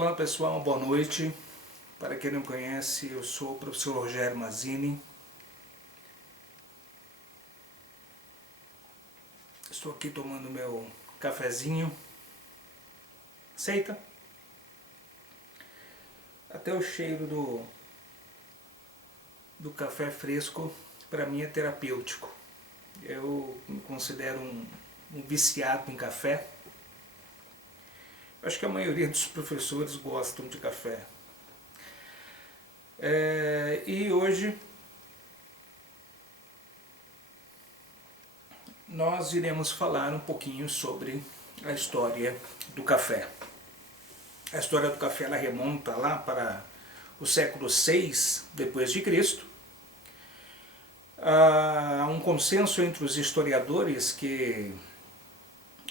Olá pessoal, boa noite. Para quem não conhece, eu sou o professor Rogério Mazzini. Estou aqui tomando meu cafezinho. Aceita? Até o cheiro do café fresco para mim é terapêutico. Eu me considero um viciado em café. Acho que a maioria dos professores gostam de café. E hoje nós iremos falar um pouquinho sobre a história do café. A história do café ela remonta lá para o século VI depois de Cristo. Há um consenso entre os historiadores que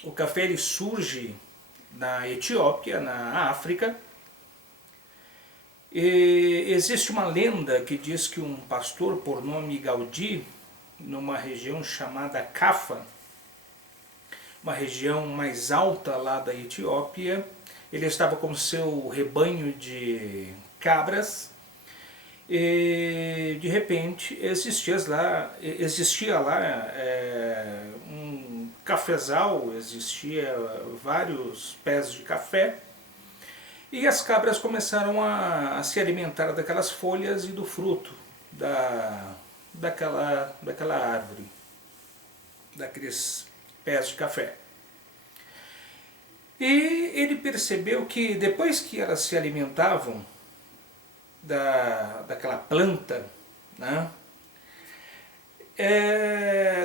o café ele surge na Etiópia, na África. E existe uma lenda que diz que um pastor por nome Gaudí, numa região chamada Cafa, uma região mais alta lá da Etiópia, ele estava com seu rebanho de cabras e de repente existia lá um cafezal, existia vários pés de café e as cabras começaram a se alimentar daquelas folhas e do fruto daquela árvore, daqueles pés de café. E ele percebeu que depois que elas se alimentavam daquela planta, né,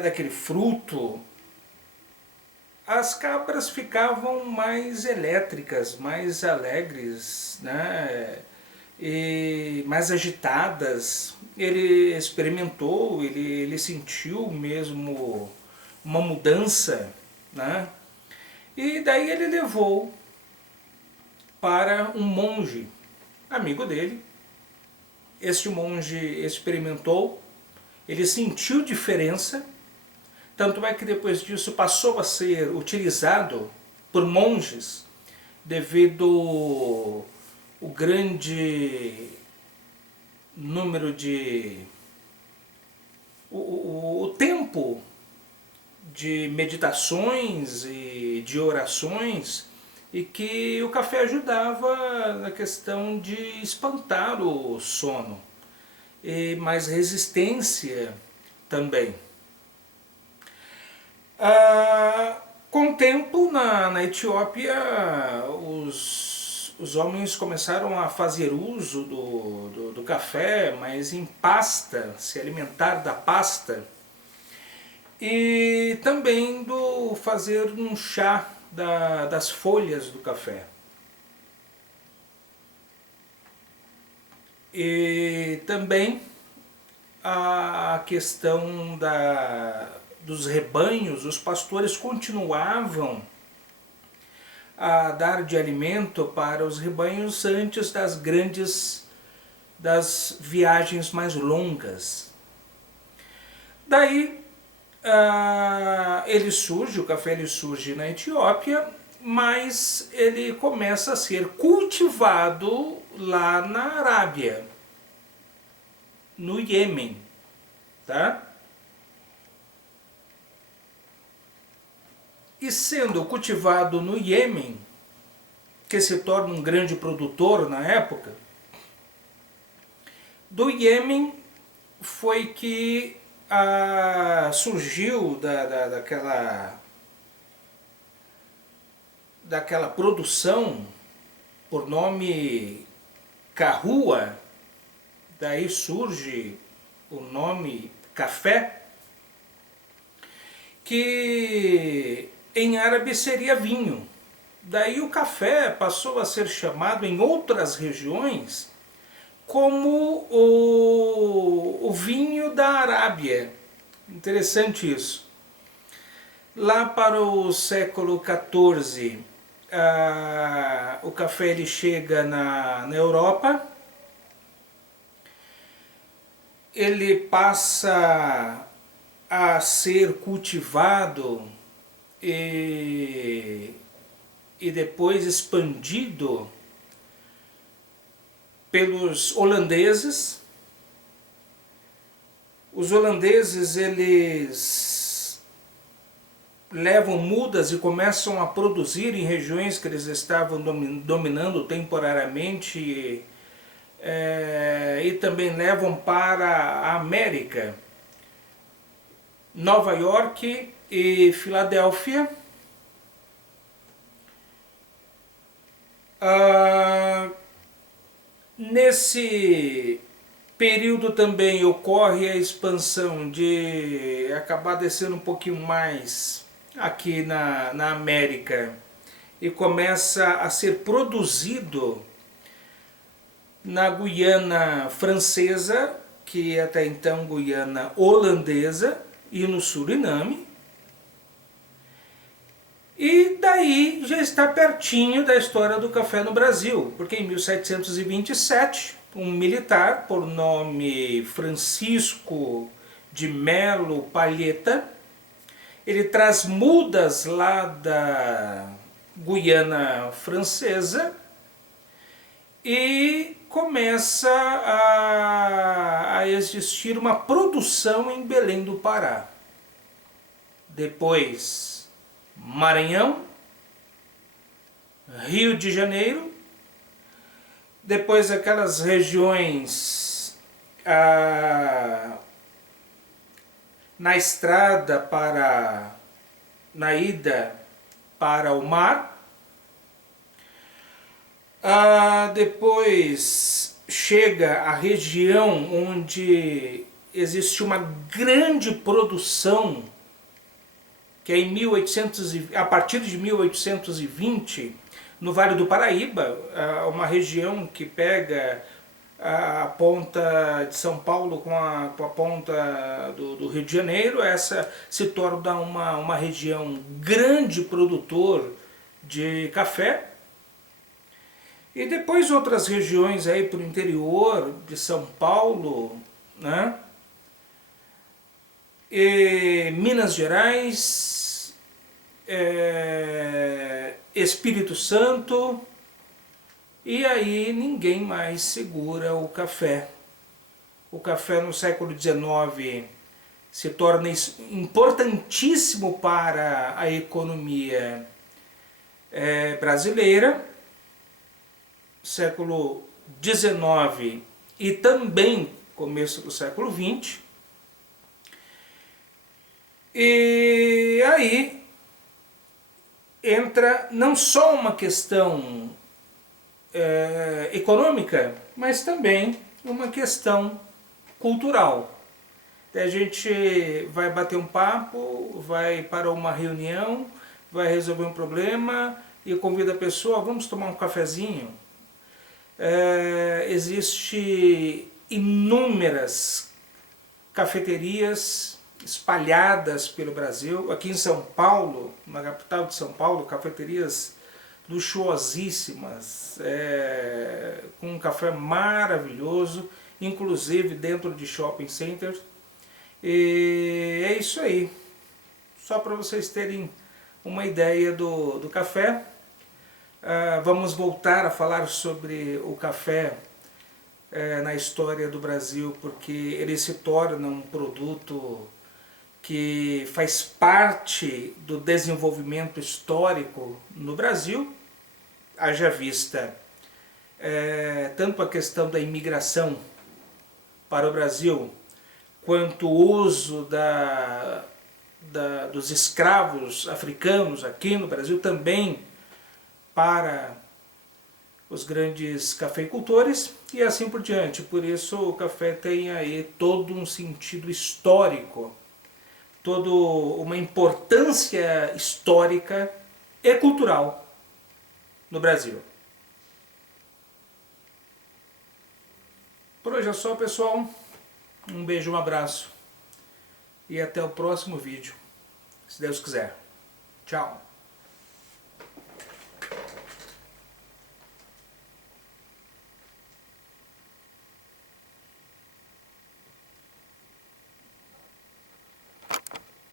daquele fruto, as cabras ficavam mais elétricas, mais alegres, né, e mais agitadas. Ele experimentou, ele sentiu mesmo uma mudança, né? E daí ele levou para um monge, amigo dele. Este monge experimentou, ele sentiu diferença, tanto é que depois disso passou a ser utilizado por monges devido ao grande número de... o tempo de meditações e de orações, e que o café ajudava na questão de espantar o sono e mais resistência também. Com o tempo na Etiópia os homens começaram a fazer uso do café, mas em pasta, se alimentar da pasta, e também do fazer um chá das folhas do café. E também a questão dos rebanhos, os pastores continuavam a dar de alimento para os rebanhos antes das viagens mais longas. Daí o café ele surge na Etiópia, mas ele começa a ser cultivado lá na Arábia, no Iêmen, tá? E sendo cultivado no Iêmen, que se torna um grande produtor na época, do Iêmen foi que surgiu daquela produção por nome Kahua, daí surge o nome café, que em árabe seria vinho. Daí o café passou a ser chamado em outras regiões como o vinho da Arábia. Interessante isso. Lá para o século XIV, o café ele chega na Europa, ele passa a ser cultivado e depois expandido pelos holandeses. Os holandeses, eles levam mudas e começam a produzir em regiões que eles estavam dominando temporariamente, e também levam para a América, Nova York e Filadélfia. Nesse período também ocorre a expansão de acabar descendo um pouquinho mais aqui na América, e começa a ser produzido na Guiana Francesa, que até então Guiana Holandesa, e no Suriname. E daí já está pertinho da história do café no Brasil, porque em 1727, um militar por nome Francisco de Melo Palheta, ele traz mudas lá da Guiana Francesa e começa a existir uma produção em Belém do Pará. Depois Maranhão, Rio de Janeiro, depois aquelas regiões na estrada na ida para o mar. Depois chega a região onde existe uma grande produção, que é a partir de 1820, no Vale do Paraíba, uma região que pega a ponta de São Paulo com a ponta do Rio de Janeiro. Essa se torna uma região grande produtor de café. E depois outras regiões aí para o interior de São Paulo, né? E Minas Gerais, Espírito Santo, e aí ninguém mais segura o café. O café no século XIX se torna importantíssimo para a economia brasileira. Século XIX e também começo do século XX. E aí entra não só uma questão econômica, mas também uma questão cultural. A gente vai bater um papo, vai para uma reunião, vai resolver um problema e convida a pessoa: vamos tomar um cafezinho. Existe inúmeras cafeterias espalhadas pelo Brasil. Aqui em São Paulo, na capital de São Paulo, cafeterias luxuosíssimas, com um café maravilhoso, inclusive dentro de shopping centers. E é isso aí, só para vocês terem uma ideia do café. Vamos voltar a falar sobre o café na história do Brasil, porque ele se torna um produto que faz parte do desenvolvimento histórico no Brasil, haja vista tanto a questão da imigração para o Brasil, quanto o uso dos escravos africanos aqui no Brasil, também para os grandes cafeicultores e assim por diante. Por isso o café tem aí todo um sentido histórico, toda uma importância histórica e cultural no Brasil. Por hoje é só, pessoal. Um beijo, um abraço e até o próximo vídeo, se Deus quiser. Tchau!